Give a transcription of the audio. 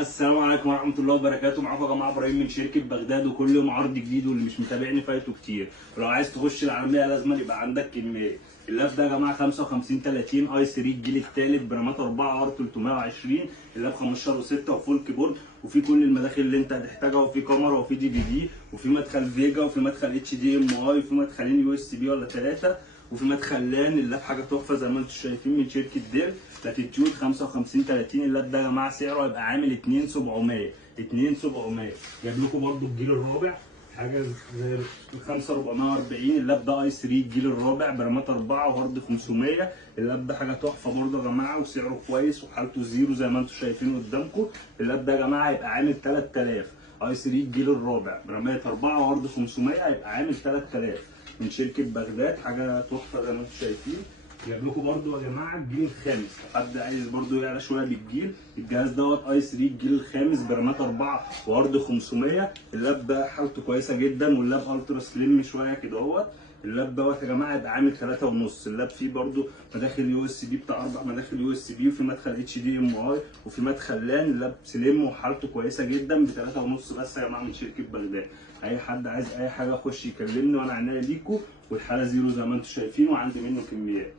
السلام عليكم ورحمة الله وبركاته. معاكم يا جماعة إبراهيم من شركة بغداد، وكل يوم عرض جديد، واللي مش متابعني فايته كتير. ولو عايز تخش العالمية لازم يبقى عندك كمية. اللاب ده يا جماعة 55 30 اي 3 الجيل الثالث برامات 4 ار 320. اللاب 15 و6 وفول كيبورد، وفي كل المداخل اللي انت هتحتاجها، وفي كاميرا وفي دي في دي، وفي مدخل فيجا، وفي مدخل اتش دي ام اي، وفي مدخلين يو اس بي ولا ثلاثة، وفي مدخل لان. اللاب حاجه تحفه زي ما انتم شايفين من شركه ديل. لاتيتيود 55 30. اللاب ده يا جماعه سعره هيبقى عامل 2700. 2700. جايب لكم برده الجيل الرابع، حاجه زي 5440. اللاب ده اي 3 الجيل الرابع برامات 4 وهارد 500. اللاب ده حاجه تحفه برده يا جماعه، وسعره كويس وحالته زيرو زي ما انتم شايفين قدامكم. اللاب ده يا جماعه هيبقى عامل 3000. اي 3 الجيل الرابع برامات 4 وهارد 500 هيبقى عامل 3000 من شركه بغداد. حاجه تحفه زي ما انتم شايفين. جايب لكم برده يا جماعه الجيل الخامس، حد عايز برده يعلى شويه بالجيل. الجهاز دوت اي 3 الجيل الخامس برامات 4 وهارد 500. اللاب ده حالته كويسه جدا، واللاب الترا سليم شويه كده اهوت. اللاب دوت يا جماعه هيبقى عامل 3 ونص. اللاب فيه برده مداخل يو اس بي، بتاع 4 مداخل يو اس بي، وفي مدخل اتش دي ام اي، وفي مدخل لان. اللاب سليم وحالته كويسه جدا ب 3 ونص بس يا جماعه من شركه بغداد. اي حد عايز اي حاجه يخش يكلمني وانا عناية ليكم. والحاله زيرو زي ما انتم شايفين، وعندي منه كميات.